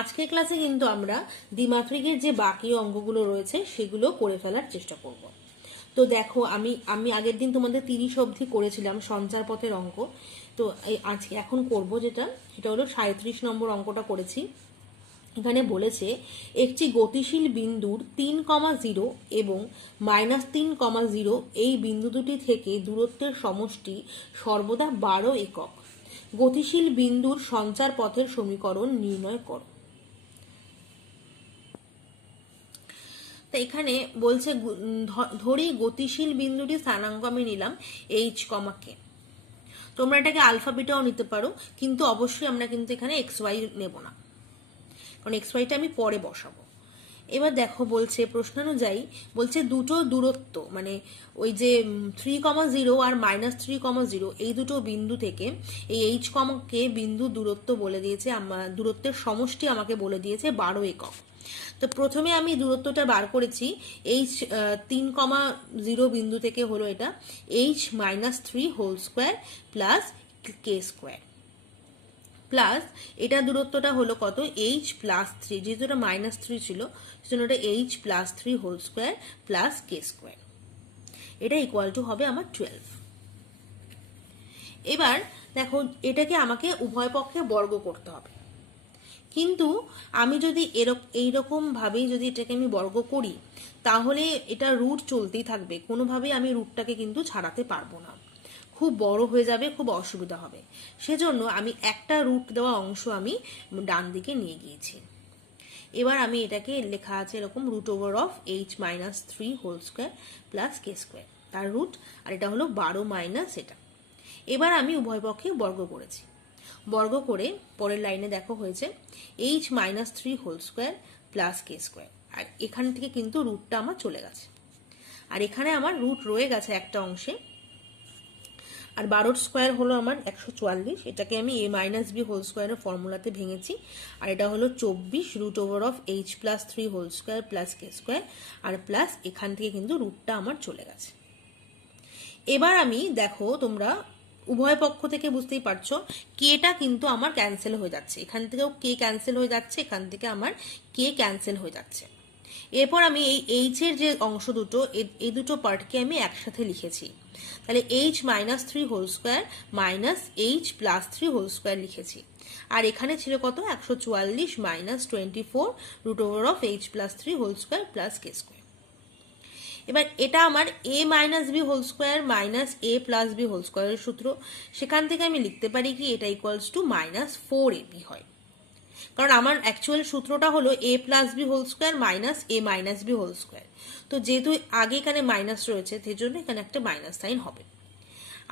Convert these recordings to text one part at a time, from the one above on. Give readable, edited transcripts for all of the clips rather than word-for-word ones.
আজকের ক্লাসে কিন্তু আমরা দ্বিমাত্রিকের যে বাকি অঙ্কগুলো রয়েছে সেগুলো করে ফেলার চেষ্টা করব। তো দেখো আমি আগের দিন তোমাদের 30 অবধি করেছিলাম সঞ্চার পথের অঙ্ক। তো আজকে এখন করব সেটা হলো 37 নম্বর অঙ্কটা করেছি। এখানে বলেছে একটি গতিশীল বিন্দুর 3,0 এবং -3,0 এই বিন্দু দুটি থেকে দূরত্বের সমষ্টি সর্বদা 12 একক। গতিশীল বিন্দুর সঞ্চার পথের সমীকরণ নির্ণয় করো। তো এখানে বলছে ধরি গতিশীল বিন্দুটি স্থানাঙ্ক আমি নিলাম এইচ কমা কে। তোমরা এটাকে আলফা বিটাও নিতে পারো, কিন্তু অবশ্যই আমরা কিন্তু এখানে এক্স ওয়াই নেব না, কারণ এক্স ওয়াইটা আমি পরে বসাবো। এবার দেখো বলছে প্রশ্নানুযায়ী বলছে দুটো দূরত্ব মানে ওই যে 3,0 আর -3,0 এই দুটো বিন্দু থেকে এই এইচ কে বিন্দু দূরত্ব বলে দিয়েছে, দূরত্বের সমষ্টি আমাকে বলে দিয়েছে 12 একক। তো প্রথমে আমি দূরত্বটা বার করেছি এইচ 3,0 বিন্দু থেকে হলো এটা h-3 হোল স্কোয়ার প্লাস কে স্কোয়ার, প্লাস এটা দূরত্বটা হলো কত h+3, যেহেতু এটা -3 ছিল সেজন্য এটা h+3 হোল স্কোয়ার প্লাস কে স্কোয়ার। এটা ইকুয়াল টু হবে আমার 12। এবার দেখো এটাকে আমাকে উভয় পক্ষে বর্গ করতে হবে, কিন্তু আমি যদি এইরকম ভাবেই যদি এটাকে আমি বর্গ করি তাহলে এটা রুট চলতেই থাকবে, কোনোভাবেই আমি রুটটাকে কিন্তু ছাড়াতে পারবো না, খুব বড় হয়ে যাবে, খুব অসুবিধা হবে। সেজন্য আমি একটা রুট দেওয়া অংশ আমি ডান দিকে নিয়ে গিয়েছি। এবার আমি এটাকে লেখা আছে এরকম √h-3 হোল স্কোয়ার প্লাস কে স্কোয়ার, তার রুট, আর এটা হলো 12 মাইনাস এটা। এবার আমি উভয় পক্ষে বর্গ করেছি, বর্গ করে পরের লাইনে দেখো হয়েছে h-3 হোল স্কোয়ার প্লাস কে স্কোয়ার, আর এখান থেকে কিন্তু রুটটা আমার চলে গেছে, আর এখানে আমার রুট রয়ে গেছে একটা অংশে। আর 12 স্কোয়ার হলো আমার 144, এটাকে আমি a-b হোল স্কোয়ারের ফর্মুলাতে ভেঙেছি, আর এটা হলো 24 √h+3 হোল স্কোয়ার প্লাস কে স্কোয়ার, আর প্লাস এখান থেকে কিন্তু রুটটা আমার চলে গেছে। এবার আমি দেখো তোমরা উভয় পক্ষ থেকে বুঝতেই পারছো কেটা কিন্তু আমার ক্যান্সেল হয়ে যাচ্ছে, এখান থেকেও কে ক্যান্সেল হয়ে যাচ্ছে, এখান থেকে আমার কে ক্যান্সেল হয়ে যাচ্ছে। এরপর আমি এই এইচ এর যে অংশ দুটো এই দুটো পার্টকে আমি একসাথে লিখেছি, তাহলে h-3 whole square minus h+3 whole square লিখেছি, আর এখানে ছিল কত 144 -24 √h+3 হোল স্কোয়ার প্লাস কে স্কোয়ার। এবার এটা আমার a-b whole square minus a+b whole স্কোয়ারের সূত্র, সেখান থেকে আমি লিখতে পারি কি এটা ইকুয়ালস টু -4ab হয়, কারণ আমার অ্যাকচুয়াল সূত্রটা হলো a+b whole square minus a-b whole square. তো যেহেতু আগে এখানে মাইনাস রয়েছে সেজন্য এখানে একটা মাইনাস সাইন হবে,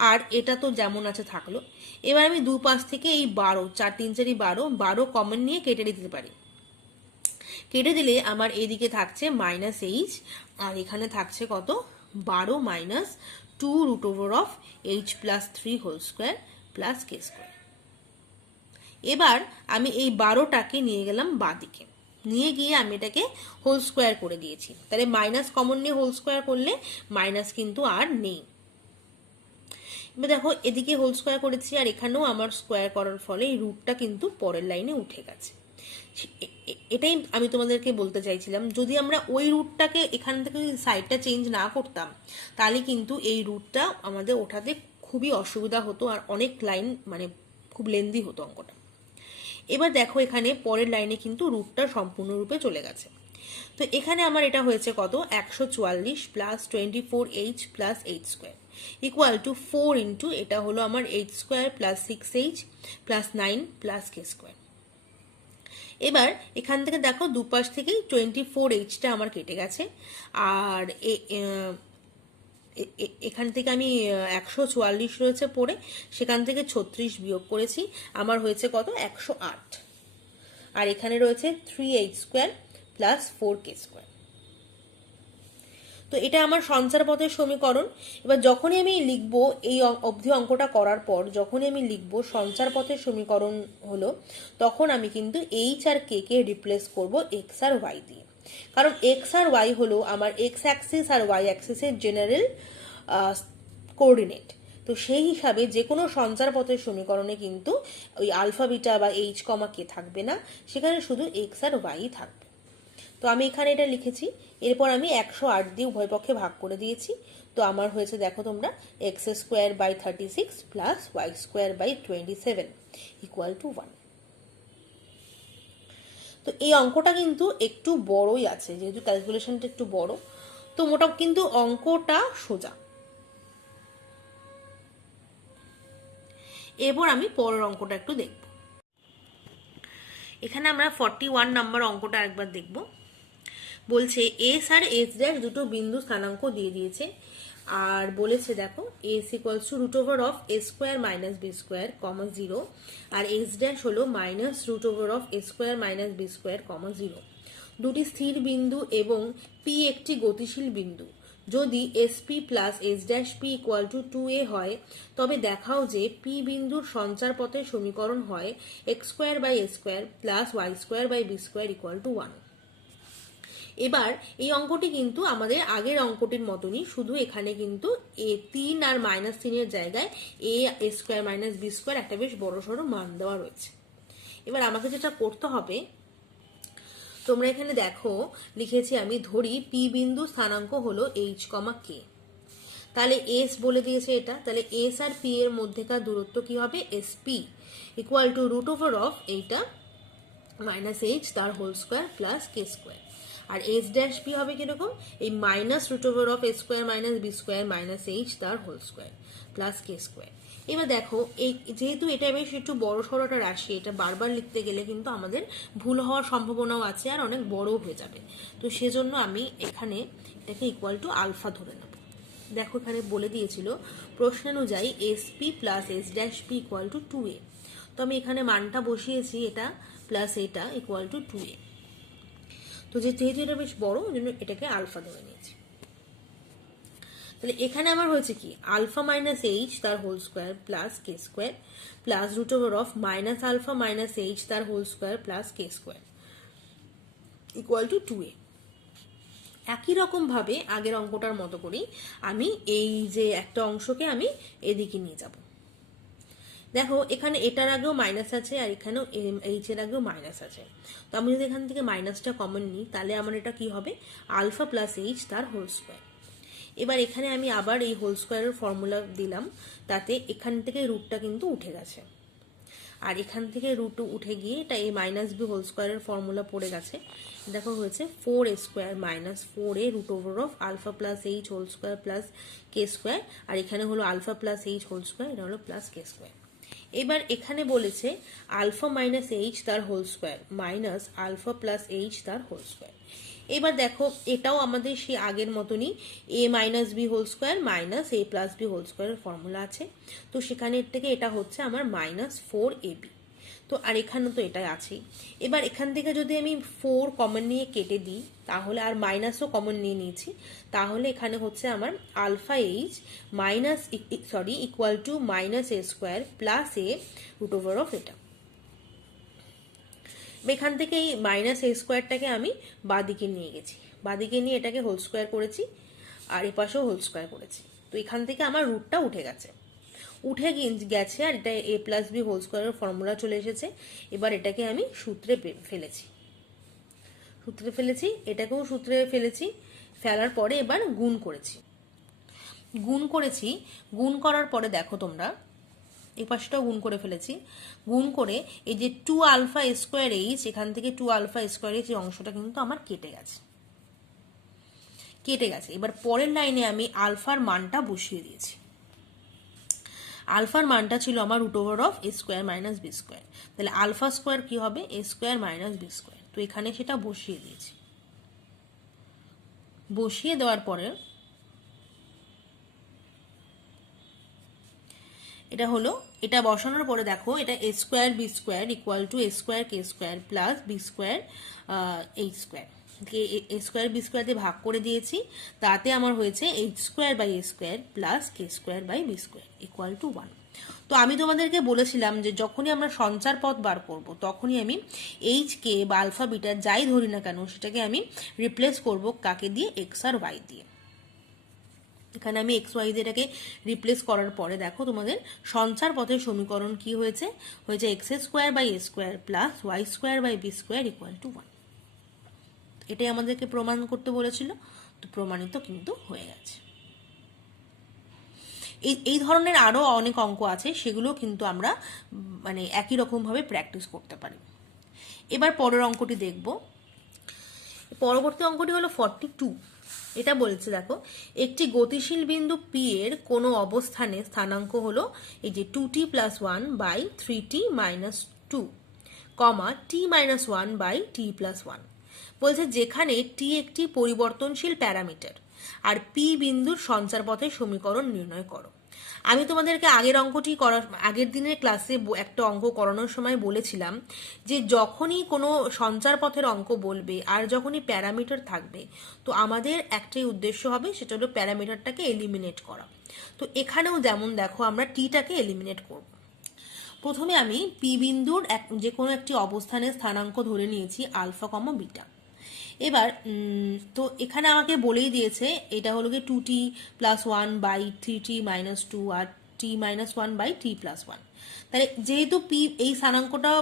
আর এটা তো যেমন আছে থাকলো। এবার আমি দুপাশ থেকে এই 12 4 3 4 12 কমন নিয়ে কেটে দিতে পারি, কেটে দিলে আমার এদিকে থাকছে -h, আর এখানে থাকছে কত 12 minus 2 √h+3 whole square plus কে স্কোয়ার। এবার আমি এই 12টাকে নিয়ে গেলাম বাঁদিকে, নিয়ে গিয়ে আমি এটাকে হোল স্কোয়ার করে দিয়েছি, তাহলে মাইনাস কমন নিয়ে হোল স্কোয়ার করলে মাইনাস কিন্তু আর নেই। এবার দেখো এদিকে হোল স্কোয়ার করেছি, আর এখানেও আমার স্কোয়ার করার ফলে এই রুটটা কিন্তু পরের লাইনে উঠে গেছে। এটাই আমি তোমাদেরকে বলতে চাইছিলাম, যদি আমরা ওই রুটটাকে এখান থেকে সাইডটা চেঞ্জ না করতাম তাহলে কিন্তু এই রুটটা আমাদের ওঠাতে খুবই অসুবিধা হতো, আর অনেক লাইন মানে খুব লেন্দি হতো অঙ্কটা। এবার দেখো এখানে পরের লাইনে কিন্তু রুটটা সম্পূর্ণরূপে চলে গেছে। তো এখানে আমার এটা হয়েছে কত 144 plus 24h plus h square equal to 4 into এটা হলো আমার h square plus 6h plus 9 plus কে স্কোয়ার। এবার এখান থেকে দেখো দুপাশ থেকেই 24h আমার কেটে গেছে, আর এখান থেকে আমি 144 রয়েছে পড়ে, সেখান থেকে 36 বিয়োগ করেছি, আমার হয়েছে কত 108, আর এখানে রয়েছে 3h square plus 4k square. তো এটা আমার সঞ্চার পথের সমীকরণ। এবার যখনই আমি লিখবো এই অবধি অঙ্কটা করার পর যখনই আমি লিখবো সঞ্চার পথের সমীকরণ হলো, তখন আমি কিন্তু এইচ আর কে কে রিপ্লেস করব এক্স আর ওয়াই দিয়ে, কারণ এক্স আর ওয়াই হলো আমার এক্স অ্যাক্সিস আর ওয়াই অ্যাক্সিসের জেনারেল কোঅর্ডিনেট। তো সেই হিসাবে যে কোনো সঞ্চার পথের সমীকরণে কিন্তু ওই আলফা বিটা বা এইচ কমা কে থাকবে না, সেখানে শুধু এক্স আর ওয়াই থাকবে। তো আমি এখানে এটা লিখেছি। এরপর আমি 108 দিয়ে উভয় পক্ষে ভাগ করে দিয়েছি। তো আমার হয়েছে দেখো তোমরা, x square by 36 plus y square by 27 equal to 1। তো এই অঙ্কটা কিন্তু একটু বড়ই আছে, যেহেতু ক্যালকুলেশনটা একটু বড়, তো মোটা কিন্তু অঙ্কটা সোজা। এরপর আমি পরের অঙ্কটা একটু দেখব। এখানে আমরা 41 নাম্বার অঙ্কটা একবার দেখব। বলছে এস আর এস ড্যাশ দুটো বিন্দু স্থানাঙ্ক দিয়ে দিয়েছে, আর বলেছে দেখো S equals to root over of A square minus B square comma 0, আর এস ড্যাশ হলো minus root over of A square minus B square comma 0। দুটি স্থির বিন্দু এবং পি একটি গতিশীল বিন্দু। যদি SP plus S dash P equal to 2a হয়, তবে দেখাও যে পি বিন্দুর সঞ্চার পথের সমীকরণ হয় x square by A square plus y square by B square equal to 1। এবার এই অঙ্কটি কিন্তু আমাদের আগের অঙ্কটির মতনই, শুধু এখানে কিন্তু এ 3 আর -3 এর জায়গায় এ স্কোয়ার মাইনাস বি স্কোয়ার একটা বেশ বড়সড় মান দেওয়া রয়েছে। এবার আমাকে যেটা করতে হবে, তোমরা এখানে দেখো লিখেছি আমি, ধরি পি বিন্দু স্থানাঙ্ক হলো এইচ কমা কে। তাহলে এস বলে দিয়েছে এটা, তাহলে এস আর পি এর মধ্যেকার দূরত্ব কি হবে, S P equal to root over of এইটা মাইনাস এইচ তার হোল স্কোয়ার প্লাস কে স্কোয়ার। আর এস ড্যাশ পি হবে কিরকম, এই minus root over of A square minus B square minus H তার হোল স্কোয়ার প্লাস কে স্কোয়ার। এবার দেখো এই যেহেতু এটা বেশ একটু বড় সড়োটা রাশি, এটা বারবার লিখতে গেলে কিন্তু আমাদের ভুল হওয়ার সম্ভাবনাও আছে আর অনেক বড় হয়ে যাবে। তো সেজন্য আমি এখানে এটাকে ইকুয়াল টু আলফা ধরে নেব। দেখো এখানে বলে দিয়েছিল প্রশ্নানুযায়ী S P plus S dash P equal to 2a। তো আমি এখানে মানটা বসিয়েছি, এটা প্লাস এটা ইকুয়াল টু 2a। তো যেহেতু এটা বেশ বড়, ওই জন্য এটাকে আলফা ধরে নিয়েছি। তাহলে এখানে আমার হয়েছে কি, আলফা মাইনাস এইচ তার whole square plus K square plus root over of minus alpha minus H তার whole square plus K square equal to 2a। একই রকম ভাবে আগের অঙ্কটার মতো করেই আমি এই যে একটা অংশকে আমি এদিকে নিয়ে যাব। দেখো এখানে এটার আগেও মাইনাস আছে আর এখানেও এইচ এর আগেও মাইনাস আছে। তো আমি যদি এখান থেকে মাইনাসটা কমন নিই, তাহলে আমার এটা কি হবে, আলফা প্লাস এইচ তার হোল স্কোয়ার। এবার এখানে আমি আবার এই হোল স্কোয়ারের ফর্মুলা দিলাম, তাতে এখান থেকে রুটটা কিন্তু উঠে গেছে, আর এখান থেকে রুট উঠে গিয়ে এটা এই মাইনাস বি হোল স্কোয়ারের ফর্মুলা পড়ে গেছে। দেখো হয়েছে 4a square minus 4a root over of alpha plus H whole square plus K square, আর এখানে হলো alpha plus H whole square, এটা হলো প্লাস কে স্কোয়ার। এবার এখানে বলেছে আলফা মাইনাস এইচ তার whole square minus alpha plus H তার হোল স্কোয়ার। এবার দেখো এটাও আমাদের সেই আগের মতনই A minus B whole square minus A plus B whole স্কোয়ারের ফর্মুলা আছে। তো সেখানে থেকে এটা হচ্ছে আমার মাইনাস 4ab। তো আর এখানে তো এটাই আছেই। এবার এখান থেকে যদি আমি 4 কমন নিয়ে কেটে দিই, তাহলে আর মাইনাসও কমন নিয়ে নিয়েছি, তাহলে এখানে হচ্ছে আমার alpha h minus equal to minus a square plus a root over of এটা। এখান থেকে এই মাইনাস এ স্কোয়ারটাকে আমি বাদিকে নিয়ে গেছি, বাদিকে নিয়ে এটাকে হোল স্কোয়ার করেছি, আর এ পাশেও হোল স্কোয়ার করেছি। তো এখান থেকে আমার রুটটা উঠে গেছে, গেছে আর এটা এ প্লাস বি হোল স্কোয়ারের ফর্মুলা চলে এসেছে। এবার এটাকে আমি সূত্রে ফেলেছি, এটাকেও সূত্রে ফেলেছি, ফেলার পরে এবার গুণ করেছি। গুণ করার পরে দেখো তোমরা এই পাশটাও গুণ করে ফেলেছি। গুণ করে এই যে 2 আলফা স্কোয়ার এইচ, এখান থেকে 2 আলফা স্কোয়ার এইচ এই অংশটা কিন্তু আমার কেটে গেছে। এবার পরের লাইনে আমি আলফার মানটা বসিয়ে দিয়েছি। আলফার মানটা ছিল আমার root over of A square minus B square. তাহলে আলফা স্কোয়ার কি হবে, a square minus B square. তো এখানে সেটা বসিয়ে দিয়েছি। বসিয়ে দেওয়ার পরে এটা হলো, এটা বসানোর পরে দেখো এটা A square B square equal to A square K square plus B square H square. A square B square দিয়ে ভাগ করে দিয়েছি, তাতে আমার হয়েছে H square by A square plus K square by B square equal to 1। তো আমি তোমাদেরকে বলেছিলাম যে যখনই আমরা সঞ্চার পথ বার করব, তখনই আমি এইচ কে বা আলফা বিটা যাই ধরি না কেন, সেটাকে আমি রিপ্লেস করব কাকে দিয়ে, এক্স আর ওয়াই দিয়ে। এখানে আমি এক্স ওয়াই এটাকে রিপ্লেস করার পরে দেখো তোমাদের সঞ্চার পথের সমীকরণ কি হয়েছে, x square by A square plus y square by B square equal to 1। এটাই আমাদেরকে প্রমাণ করতে বলেছিল, তো প্রমাণিত কিন্তু হয়ে গেছে। এই ধরনের আরও অনেক অঙ্ক আছে, সেগুলো কিন্তু আমরা মানে একই রকমভাবে প্র্যাকটিস করতে পারি। এবার পরের অঙ্কটি দেখব। পরবর্তী অঙ্কটি হলো 42। এটা বলছে দেখো, একটি গতিশীল বিন্দু পি এর কোনো অবস্থানে স্থানাঙ্ক হলো এই যে 2t plus 1 by 3t minus 2 comma t minus 1 by t plus 1। বলছে যেখানে টি একটি পরিবর্তনশীল প্যারামিটার আর পি বিন্দুর সঞ্চার পথের সমীকরণ নির্ণয় করো। আমি তোমাদেরকে আগের দিনের ক্লাসে একটা অঙ্ক করানোর সময় বলেছিলাম যে যখনই কোনো সঞ্চার পথের অঙ্ক বলবে আর যখনই প্যারামিটার থাকবে, তো আমাদের একটাই উদ্দেশ্য হবে, সেটা হলো প্যারামিটারটাকে এলিমিনেট করা। তো এখানেও যেমন দেখো আমরা টিটাকে এলিমিনেট করব। প্রথমে আমি পি বিন্দুর যে কোনো একটি অবস্থানের স্থানাঙ্ক ধরে নিয়েছি আলফা কমা বিটা। এবার তো এখানে আমাকে বলেই দিয়েছে এটা হলো গিয়ে 2t plus 1 by 3t minus 2 আর t minus 1 by t plus 1। তাহলে যেহেতু পি এই স্থানাঙ্কটা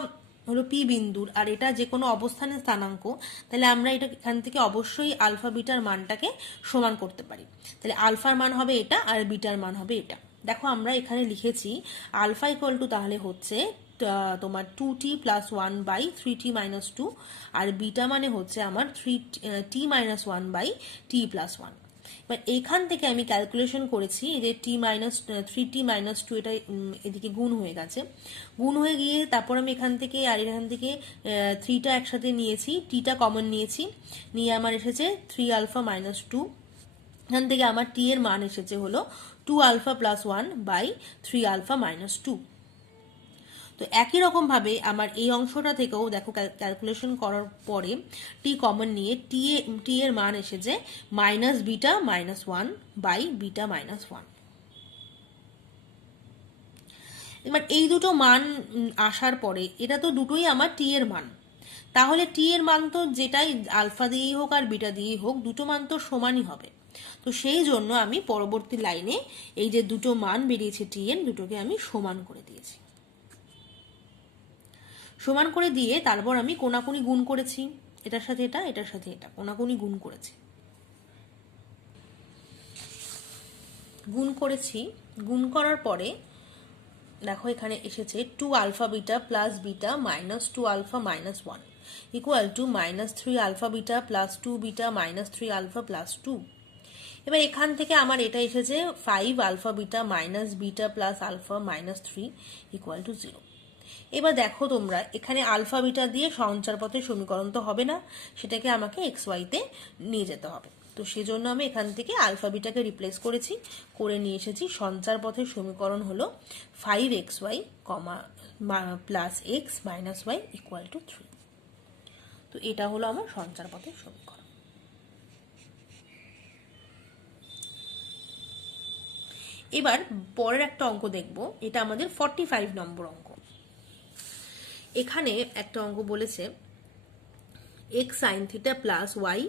হলো পি বিন্দুর আর এটা যে কোনো অবস্থানের স্থানাঙ্ক, তাহলে আমরা এটা এখান থেকে অবশ্যই আলফা বিটার মানটাকে সমান করতে পারি। তাহলে আলফার মান হবে এটা আর বিটার মান হবে এটা। দেখো আমরা এখানে লিখেছি আলফা ইকুয়াল টু তাহলে হচ্ছে তোমার 2t plus 1 by 3t minus 2 আর বিটা মানে হচ্ছে আমার 3t minus 1 by t plus 1। এবার এইখান থেকে আমি ক্যালকুলেশন করেছি যে t মাইনাস 3t মাইনাস 2 এটা এদিকে গুণ হয়ে গেছে, গুণ হয়ে গিয়ে তারপর আমি এখান থেকে 3টা একসাথে নিয়েছি, টিটা কমন নিয়েছি, নিয়ে আমার এসেছে 3 আলফা মাইনাস 2। এখান থেকে আমার টি এর মান এসেছে হলো 2 alpha plus 1 by 3 alpha minus 2। তো একই রকম ভাবে আমার এই অংশটা থেকেও দেখো ক্যালকুলেশন করার পরে টি কমন নিয়ে টি এর মান এসেছে minus beta minus 1 by beta minus 1। এবার এই দুটো মান আসার পরে এটা তো দুটোই আমার টি এর মান, তাহলে টি এর মান তো যেটাই আলফা দিয়েই হোক আর বিটা দিয়েই হোক দুটো মান তো সমানই হবে। তো সেই জন্য আমি পরবর্তী লাইনে এই যে দুটো মান বেরিয়েছে টি এর, দুটোকে আমি সমান করে দিয়েছি। সমান করে দিয়ে তারপর আমি কোনাকুনি গুণ করেছি, এটার সাথে এটা, এটার সাথে এটা, কোনাকুনি গুণ করেছি। গুণ করার পরে দেখো এখানে এসেছে 2 alpha beta plus beta minus 2 alpha minus 1 equal to minus 3 alpha beta plus 2 beta minus 3 alpha plus 2। এবার এখান থেকে আমার এটা এসেছে 5 alpha beta minus beta plus alpha minus 3 equal to 0। এবার দেখো তোমরা এখানে আলফা বিটা দিয়ে সঞ্চার পথের সমীকরণ তো হবে না, সেটাকে আমাকে এক্স ওয়াইতে নিয়ে যেতে হবে। তো সেজন্য আমি এখান থেকে আলফা বিটাকে রিপ্লেস করে নিয়ে এসেছি সঞ্চার পথের সমীকরণ হলো 5xy plus x minus y equal to 3। তো এটা হলো আমার সঞ্চার পথের সমীকরণ। এবার পরের একটা অঙ্ক দেখব, এটা আমাদের 45 নম্বর অঙ্ক। এখানে একটা অঙ্ক বলেছে x sine theta plus y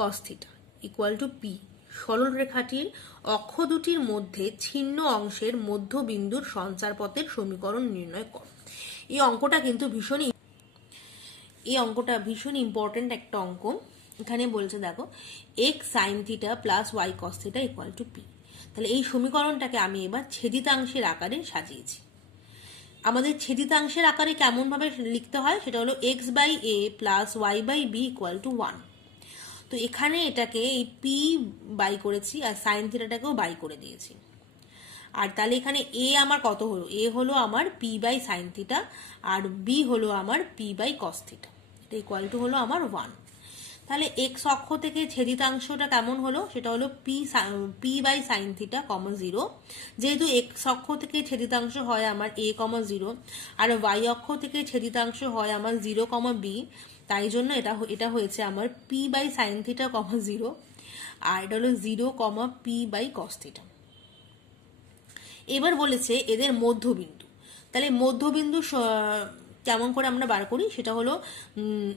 cos theta equal to p সরল রেখাটির অক্ষ দুটির মধ্যে ছিন্ন অংশের মধ্যবিন্দুর সঞ্চার পথের সমীকরণ নির্ণয় কর। এই অঙ্কটা ভীষণ ইম্পর্টেন্ট একটা অঙ্ক। এখানে বলছে দেখো x sine theta plus y cos theta equal to p. তাহলে এই সমীকরণটাকে আমি এবার ছেদিতাংশের আকারে সাজিয়েছি। আমাদের ছেদিতাংশের আকারে কেমন ভাবে লিখতে হয় সেটা হলো x by a plus y by b equal to 1। তো এখানে এটাকে এই পি বাই করেছি আর সাইন থিটাটাকেও বাই করে দিয়েছি। আর তাহলে এখানে এ আমার কত হলো, এ হলো আমার পি বাই সাইন থিটা আর বি হলো আমার পি বাই কস থিটা, এটা ইকুয়াল টু হলো আমার 1। তাহলে এক্স অক্ষ থেকে ছেদিতাংশটা কেমন হলো, সেটা হলো p by sine theta comma 0। যেহেতু এক্স অক্ষ থেকে ছেদিতাংশ হয় আমার এ কমা 0 আর ওয়াই অক্ষ থেকে ছেদিতাংশ হয় আমার 0 কমা বি, তাই জন্য এটা হয়েছে আমার p by sine theta comma 0 আর এটা হলো 0 comma p by cos theta. এবার বলেছে এদের মধ্যবিন্দু। তাহলে মধ্যবিন্দু কেমন করে আমরা বার করি, সেটা হলো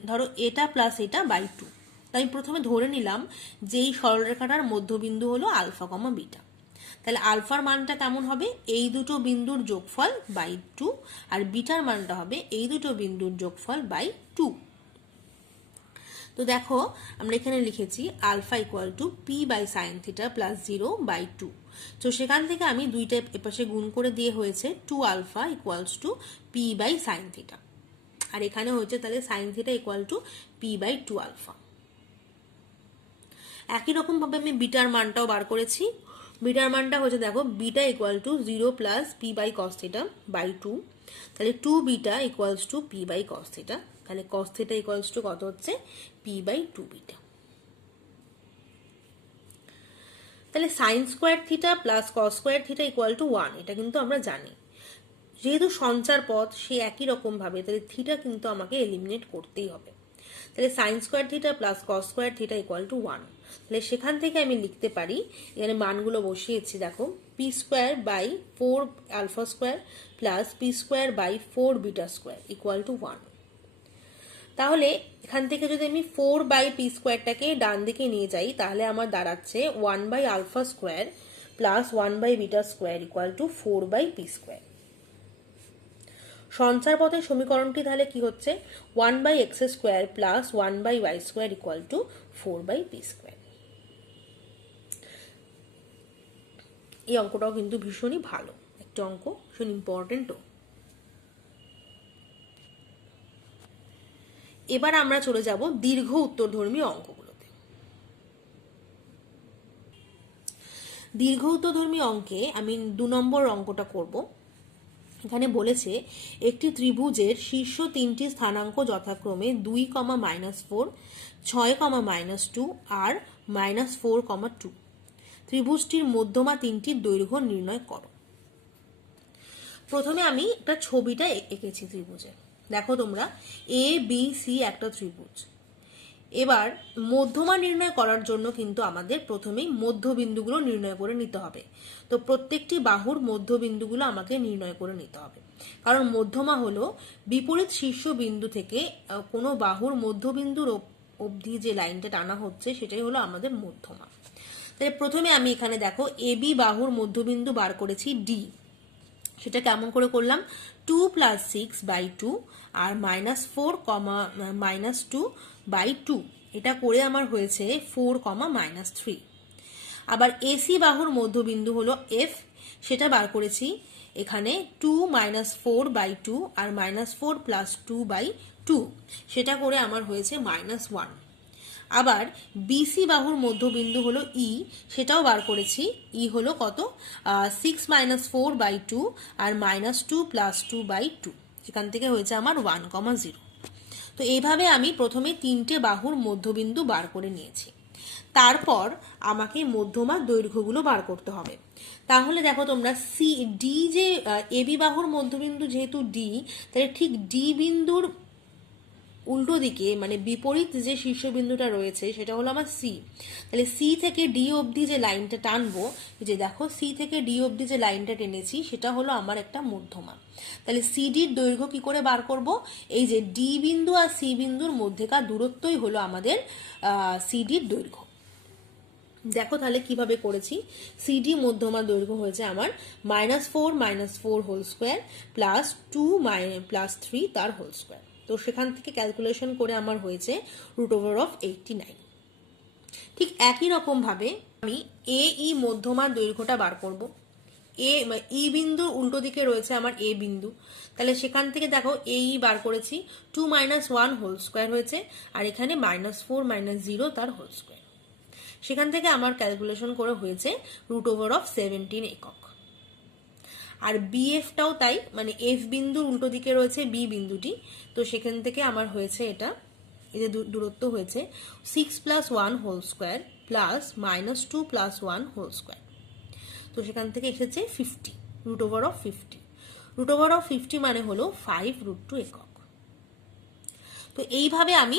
ধরো এটা প্লাস এটা বাই 2। তাই প্রথমে ধরে নিলাম যে এই সরলরেখাটার মধ্যবিন্দু হলো আলফা কমা বিটা। তাহলে আলফার মানটা কেমন হবে, এই দুটো বিন্দুর যোগফল বাই 2, আর বিটার মানটা হবে এই দুটো বিন্দুর যোগফল বাই 2। তো দেখো আমরা এখানে লিখেছি alpha equal to P by sine theta plus 0/2। তো সেখান থেকে আমি দুইটা এপাশে গুণ করে দিয়ে হয়েছে 2 alpha equals to P by sine theta, আর এখানে হয়েছে তাহলে sine theta equal to P by 2 alpha. একই রকম ভাবে আমি বিটার মানটাও বার করেছি। বিটার মানটা হচ্ছে দেখো beta equal to 0 plus p by cos theta by 2, তাহলে 2 beta equals to P by cos theta, তাহলে কস থিটা ইকুয়ালস টু কত হচ্ছে পি বাই 2 বিটা। তাহলে sine square theta plus cos square theta equal to 1, এটা কিন্তু আমরা জানি। যেহেতু সঞ্চার পথ সে একই রকম ভাবে, তাহলে থিটা কিন্তু আমাকে এলিমিনেট করতেই হবে। তাহলে sine square theta plus cos square theta equal to 1, তাহলে সেখান থেকে আমি লিখতে পারি, এখানে মানগুলো বসিয়েছি দেখো, p square by 4 alpha square plus p square by 4 beta square equal to 1। তাহলে এখান থেকে যদি আমি 4 বাই পি স্কোয়ারটাকে ডান দিকে নিয়ে যাই, তাহলে আমার দাঁড়াচ্ছে 1 by alpha square plus 1 by beta square equal to 4 by p square. সঞ্চার পথের সমীকরণটি তাহলে কি হচ্ছে, 1 by x square plus 1 by y square equal to 4 by p square. এই অঙ্কটাও কিন্তু ভীষণই ভালো একটা অঙ্ক, ভীষণ ইম্পর্টেন্টও। এবার আমরা চলে যাব দীর্ঘ উত্তরধর্মী অঙ্কগুলোতে। দীর্ঘ উত্তরধর্মী অঙ্কে আমি 2 নম্বর অঙ্কটা করব। এখানে বলেছে একটি ত্রিভুজের শীর্ষ 3টি স্থানাঙ্ক যথাক্রমে 2,-4, 6,-2 আর -4,2। ত্রিভুজটির মধ্যমা 3টির দৈর্ঘ্য নির্ণয় করো। প্রথমে আমি একটা ছবিটা এঁকেছি ত্রিভুজে, দেখো তোমরা এ বি সি একটা ত্রিভুজ। এবার মধ্যমা নির্ণয় করার জন্য কিন্তু আমাদের প্রথমেই মধ্যবিন্দুগুলো নির্ণয় করে নিতে হবে। তো প্রত্যেকটি বাহুর মধ্যবিন্দুগুলো আমাকে নির্ণয় করে নিতে হবে, কারণ মধ্যমা হলো বিপরীত শীর্ষ বিন্দু থেকে কোনো বাহুর মধ্যবিন্দুর অবধি যে লাইনটা টানা হচ্ছে সেটাই হলো আমাদের মধ্যমা। তাহলে প্রথমে আমি এখানে দেখো এ বি বাহুর মধ্যবিন্দু বার করেছি ডি, সেটা কেমন করে করলাম, 2 প্লাস 6/2 আর -4, -2/2, এটা করে আমার হয়েছে 4, -3। আবার এসি বাহুর মধ্যবিন্দু হলো এফ, সেটা বার করেছি এখানে 2 -4/2 আর -4 + 2/2, সেটা করে আমার হয়েছে -1। আবার বিসি বাহুর মধ্যবিন্দু হলো ই, সেটাও বার করেছি, ই হলো কত 6 -4/2 আর -2 + 2/2, এখান থেকে হয়েছে আমার 1,0। তো এইভাবে আমি প্রথমে 3টে বাহুর মধ্যবিন্দু বার করে নিয়েছি। তারপর আমাকে মধ্যমার দৈর্ঘ্যগুলো বার করতে হবে। তাহলে দেখো তোমরা সি ডি যে এবি বাহুর মধ্যবিন্দু যেহেতু ডি, তাহলে ঠিক ডি বিন্দুর উল্টো দিকে মানে বিপরীত যে শীর্ষবিন্দুটা রয়েছে সেটা হলো আমার সি। তাহলে সি থেকে ডি অবধি যে লাইনটা টানবো, যে দেখো সি থেকে ডি অবধি যে লাইনটা টেনেছি সেটা হলো আমার একটা মধ্যমা। তাহলে সিডির দৈর্ঘ্য কি করে বার করব, এই যে ডি বিন্দু আর সি বিন্দুর মধ্যেকার দূরত্বই হলো আমাদের সিডির দৈর্ঘ্য। দেখো তাহলে কিভাবে করেছি, সিডি মধ্যমার দৈর্ঘ্য হয়েছে আমার -4 -4 হোল স্কোয়ার প্লাস 2 + 3 তার হোল স্কোয়ার। তো সেখান থেকে ক্যালকুলেশন করে আমার হয়েছে √89। ঠিক একই রকম ভাবে আমি এ ই মধ্যমার দৈর্ঘ্যটা বার করব। ই বিন্দুর উল্টো দিকে রয়েছে আমার এ বিন্দু, তাহলে সেখান থেকে দেখো এ ই বার করেছি 2 - 1 হোল স্কোয়ার হয়েছে, আর এখানে -4 - 0 তার হোল স্কোয়ার। সেখান থেকে আমার ক্যালকুলেশন করে হয়েছে √17 একক। আর বিএফটাও তাই, মানে এফ বিন্দুর উল্টো দিকে রয়েছে বি বিন্দুটি, তো সেখান থেকে আমার হয়েছে এটা, এই যে দূরত্ব হয়েছে 6 + 1 whole square plus -2 + 1 whole square. তো সেখান থেকে এসেছে 50, √50। √50 মানে হলো 5√2 একক। তো এইভাবে আমি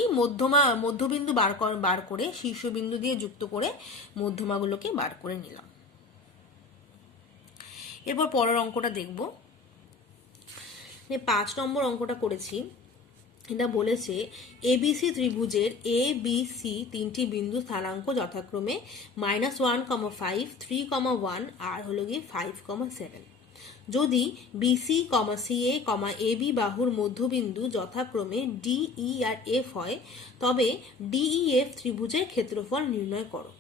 মধ্যবিন্দু বার করে শীর্ষবিন্দু দিয়ে যুক্ত করে মধ্যমাগুলোকে বার করে নিলাম। এরপর পরের অঙ্কটা দেখব। 5 নম্বর অঙ্কটা করেছি। এটা বলেছে এবিসি ত্রিভুজের এ বি সি তিনটি বিন্দু স্থানাঙ্ক যথাক্রমে -1,5, 3,1 আর হলো গিয়ে 5,7। যদি বিসি, সিএ, এবি বাহুর মধ্যবিন্দু যথাক্রমে ডিই আর এফ হয়, তবে ডিইএফ ত্রিভুজের ক্ষেত্রফল নির্ণয় করো।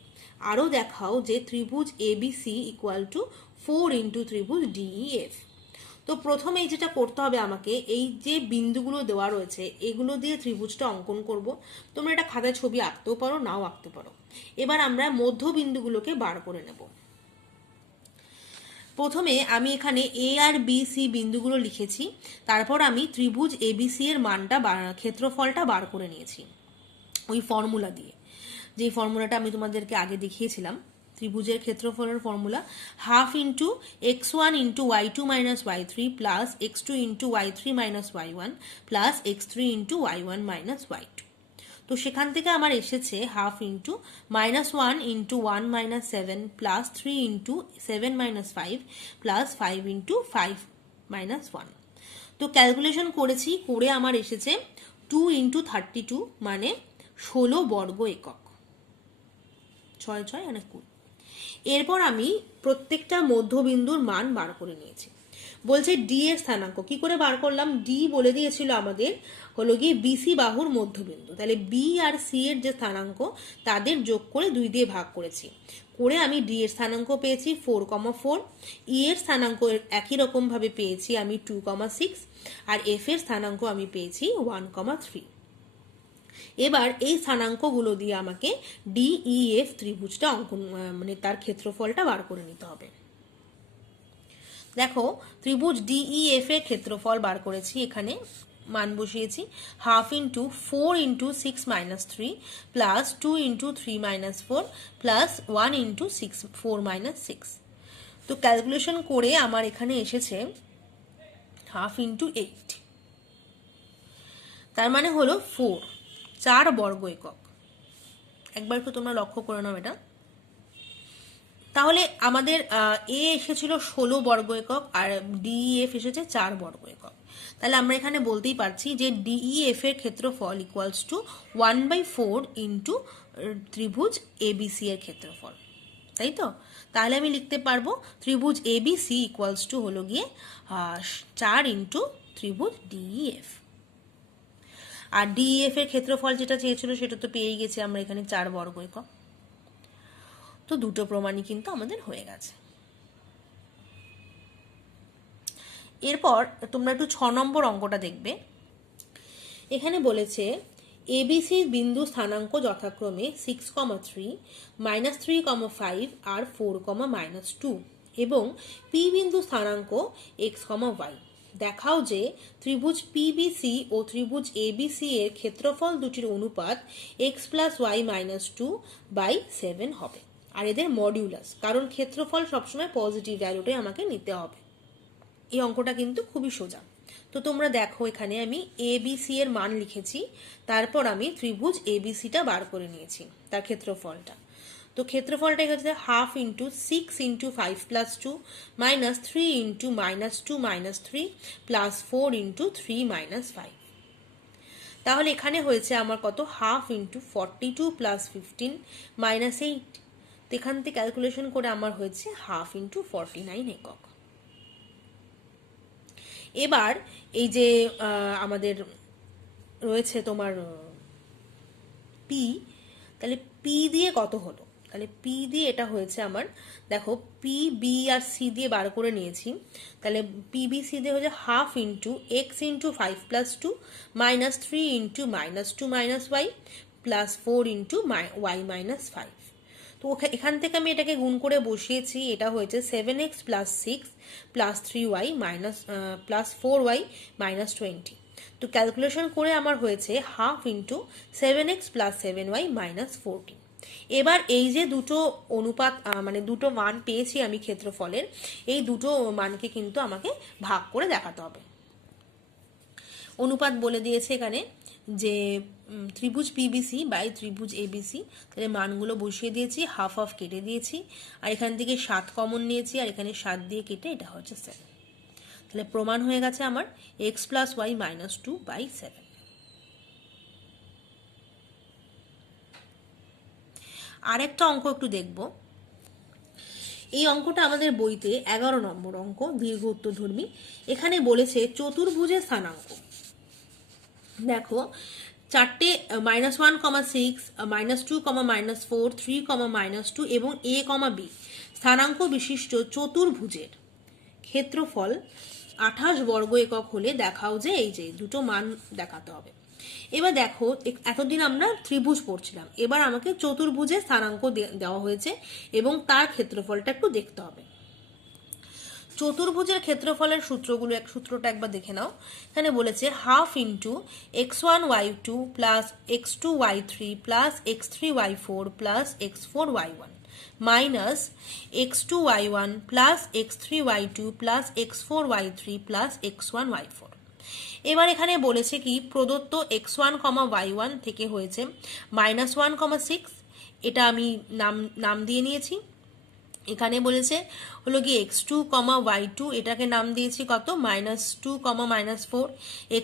আরও দেখাও যে ত্রিভুজ এবিসি ইকুয়াল টু 4 ইন্টু ত্রিভুজ ডিইএফ। তো প্রথমেই যেটা করতে হবে আমাকে, এই যে বিন্দুগুলো দেওয়া রয়েছে এগুলো দিয়ে ত্রিভুজটা অঙ্কন করব। তোমরা এটা খাতায় ছবি আঁকতেও পারো, নাও আঁকতে পারো। এবার আমরা মধ্যবিন্দুগুলোকে বার করে নেব। প্রথমে আমি এখানে এ আর বি সি বিন্দুগুলো লিখেছি, তারপর আমি ত্রিভুজ এবিসি এর মানটা ক্ষেত্রফলটা বার করে নিয়েছি ওই ফর্মুলা দিয়ে, যে ফর্মুলাটা আমি তোমাদেরকে আগে দেখিয়েছিলাম। ত্রিভুজের ক্ষেত্রফলের formula half into x1 into y2 minus y3 plus x2 into y3 minus y1 plus x3 into y1 minus y2। তো সেখান থেকে আমার এসেছে half into -1 into 1 minus 7 plus 3 into 7 minus 5 plus 5 into 5 minus 1। তো ক্যালকুলেশন করেছি, করে আমার এসেছে 2 ইন্টু 32 মানে 16 বর্গ একক। 6 6 মানে 20। এরপর আমি প্রত্যেকটা মধ্যবিন্দুর মান বার করে নিয়েছি। বলছে ডি এর স্থানাঙ্ক কি করে বার করলাম, ডি বলে দিয়েছিল আমাদের হলো গিয়ে বিসি বাহুর মধ্যবিন্দু। তাহলে বি আর সি এর যে স্থানাঙ্ক তাদের যোগ করে 2 দিয়ে ভাগ করেছি, করে আমি ডি এর স্থানাঙ্ক পেয়েছি 4,4, ই এর স্থানাঙ্ক একই রকম ভাবে পেয়েছি আমি 2,6, আর এফ এর স্থানাঙ্ক আমি পেয়েছি 1,3। এবার এই স্থানাঙ্কগুলো দিয়ে আমাকে ডিইএফ ত্রিভুজটা অঙ্কন মানে তার ক্ষেত্রফলটা বার করে নিতে হবে। দেখো ত্রিভুজ ডিইএফ এর ক্ষেত্রফল বার করেছি, এখানে মান বসিয়েছি half into 4 into 6 minus 3 plus 2 into 3 minus 4 plus 1 into 4 minus 6। তো ক্যালকুলেশন করে আমার এখানে এসেছে হাফ ইন্টু 8, তার মানে হলো 4 বর্গ একক। একবার একটু তোমরা লক্ষ্য করে নাও এটা। তাহলে আমাদের এ এসেছিল 16 বর্গ একক আর ডিইএফ এসেছে 4 বর্গ একক। তাহলে আমরা এখানে বলতেই পারছি যে ডিইএফ এর ক্ষেত্রফল ইকুয়ালস টু 1/4 ইন্টু ত্রিভুজ এবিসি এর ক্ষেত্রফল, তাই তো? তাহলে আমি লিখতে পারবো ত্রিভুজ এবিসি ইকুয়ালস টু হলো গিয়ে 4 ইন্টু ত্রিভুজ ডিইএফ। আর ডিইএফ এর ক্ষেত্রফল যেটা চেয়েছিল সেটা তো পেয়েই গেছে আমরা, এখানে 4 বর্গ একক। তো দুটো প্রমাণই কিন্তু আমাদের হয়ে গেছে। এরপর তোমরা একটু 6 নম্বর অঙ্কটা দেখবে। এখানে বলেছে এবিসি বিন্দু স্থানাঙ্ক যথাক্রমে 6,3, -3,5 আর 4,-2 এবং পি বিন্দু স্থানাঙ্ক x, y। দেখাও যে ত্রিভুজ পিবিসি ও ত্রিভুজ এবিসি এর ক্ষেত্রফল দুটির অনুপাত x প্লাস y মাইনাস 2/7 হবে। আর এদের মডিউলাস, কারণ ক্ষেত্রফল সবসময় পজিটিভ ভ্যালুটাই আমাকে নিতে হবে। এই অঙ্কটা কিন্তু খুবই সোজা। তো তোমরা দেখো এখানে আমি এবিসি এর মান লিখেছি, তারপর আমি ত্রিভুজ এবিসিটা বার করে নিয়েছি তার ক্ষেত্রফলটা। তো ক্ষেত্রফলটা হচ্ছে half into 6 into 5 plus 2 minus 3 into minus 2 minus 3 plus 4 into 3 minus 5। তাহলে এখানে হয়েছে আমার কত, হাফ ইন্টু 42 প্লাস 15 মাইনাস 8। তো এখান থেকে ক্যালকুলেশন করে আমার হয়েছে হাফ ইন্টু 49 একক। এবার এই যে আমাদের রয়েছে তোমার পি, তাহলে পি দিয়ে কত হলো, তাহলে পি দিয়ে এটা হয়েছে আমার, দেখো পি বি আর সি দিয়ে বার করে নিয়েছি। তাহলে পিবিসি দিয়ে হচ্ছে half into x into 5 plus 2 minus 3 into minus 2 minus y plus 4 into y minus 5। তো এখান থেকে আমি এটাকে গুণ করে বসিয়েছি, এটা হয়েছে 7x plus 6 plus 3y minus plus 4y minus 20। তো ক্যালকুলেশন করে আমার হয়েছে half into 7x plus 7y minus 14। এবার এই যে দুটো অনুপাত মানে দুটো মান পেয়েছি আমি ক্ষেত্রফলের, এই দুটো মানকে কিন্তু আমাকে ভাগ করে দেখাতে হবে। অনুপাত বলে দিয়েছে এখানে যে ত্রিভুজ পিবিসি বাই ত্রিভুজ এবিসি, তাহলে মানগুলো বসিয়ে দিয়েছি, হাফ হাফ কেটে দিয়েছি, আর এখান থেকে 7 কমন নিয়েছি, আর এখানে 7 দিয়ে কেটে এটা হচ্ছে 7। তাহলে প্রমাণ হয়ে গেছে আমার x প্লাস ওয়াই মাইনাস 2/7। আরেকটা অঙ্ক একটু দেখব। এই অঙ্কটা আমাদের বইতে 11 নম্বর অঙ্ক, দীর্ঘ উত্তরধর্মী। এখানে বলেছে চতুর্ভুজের স্থানাঙ্ক। দেখো চারটে -1,6, -2, -4, 3, -2 এবং a, b স্থানাঙ্ক বিশিষ্ট চতুর্ভুজের ক্ষেত্রফল 28 বর্গ একক হলে দেখাও যে এই যে দুটো মান দেখাতে হবে। এবার দেখো এতদিন আমরা ত্রিভুজ পড়ছিলাম, এবার আমাকে চতুর্ভুজের স্থানাঙ্ক দেওয়া হয়েছে এবং তার ক্ষেত্রফলটা একটু দেখতে হবে। চতুর্ভুজের ক্ষেত্রফলের সূত্রটা একবার দেখে নাও। এখানে বলেছে half into x1 y2 plus x2 y3 plus x3 y4 plus x4 y1 minus x2 y1 plus x3 y2 plus x4 y3 plus x1 y4। এবার এখানে বলেছে কি প্রদত্ত x1, y1 থেকে হয়েছে -1,6, এটা আমি নাম দিয়ে নিয়েছি। এখানে বলেছে হলো কি x2, y2 এটাকে নাম দিয়েছি কত -2, -4,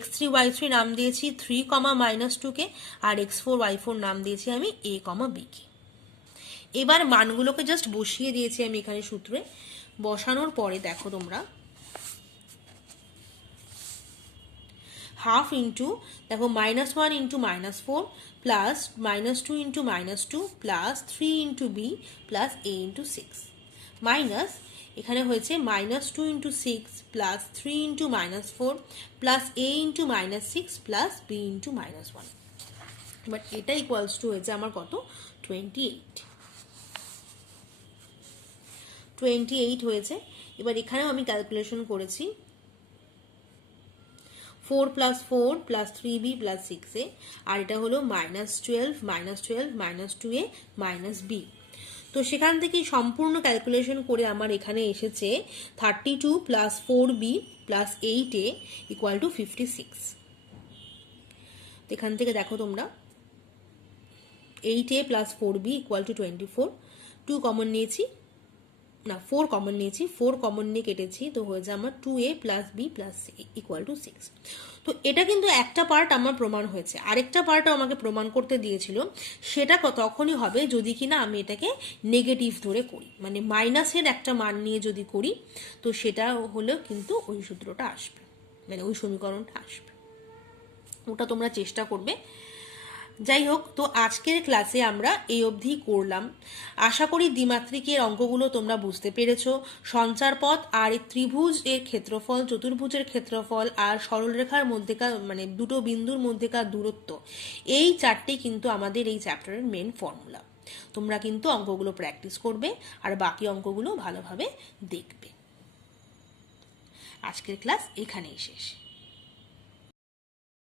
x3 y3 নাম দিয়েছি 3, -2 কে, আর x4 y4 নাম দিয়েছি আমি a, b কে। এবার মানগুলোকে জাস্ট বসিয়ে দিয়েছি আমি এখানে সূত্রে। বসানোর পরে দেখো তোমরা হাফ ইন্টু দেখো -1 into -4 plus -2 into -2 plus 3 into b plus a into 6 minus এখানে হয়েছে -2 into 6 plus 3 into -4 plus a into -6 plus b into -1। But এটা ইকুয়ালস টু হয়েছে আমার কত 28 হয়েছে। এবার এখানেও আমি ক্যালকুলেশন করেছি 4 + 4 + 3b + 6a, আর এটা হলো -12 -2a -b। তো সেখান থেকে সম্পূর্ণ ক্যালকুলেশন করে আমার এখানে এসেছে 32 + 4b + 8a = 56। এখান থেকে দেখো তোমরা 8a + 4b = 24, 2 কমন নিয়েছি, না 4 কমন নিয়েছি, 4 কমন নিয়ে কেটেছি, তো হয়েছে আমার 2a + b + c = 6। তো এটা কিন্তু একটা পার্ট আমার প্রমাণ হয়েছে, আরেকটা পার্টও আমাকে প্রমাণ করতে দিয়েছিল। সেটা তখনই হবে যদি কিনা আমি এটাকে নেগেটিভ ধরে করি, মানে মাইনাসের একটা মান নিয়ে যদি করি, তো সেটা হলেও কিন্তু ওই সূত্রটা আসবে, মানে ওই সমীকরণটা আসবে। ওটা তোমরা চেষ্টা করবে। যাই হোক, তো আজকের ক্লাসে আমরা এই অবধি করলাম। আশা করি দ্বিমাত্রিকের অঙ্কগুলো তোমরা বুঝতে পেরেছো। সঞ্চারপথ আর ত্রিভুজ এর ক্ষেত্রফল, চতুর্ভুজের ক্ষেত্রফল আর সরলরেখার মধ্যেকার মানে দুটো বিন্দুর মধ্যেকার দূরত্ব, এই চারটে কিন্তু আমাদের এই চ্যাপ্টারের মেন ফর্মুলা। তোমরা কিন্তু অঙ্কগুলো প্র্যাকটিস করবে আর বাকি অঙ্কগুলো ভালোভাবে দেখবে। আজকের ক্লাস এখানেই শেষ।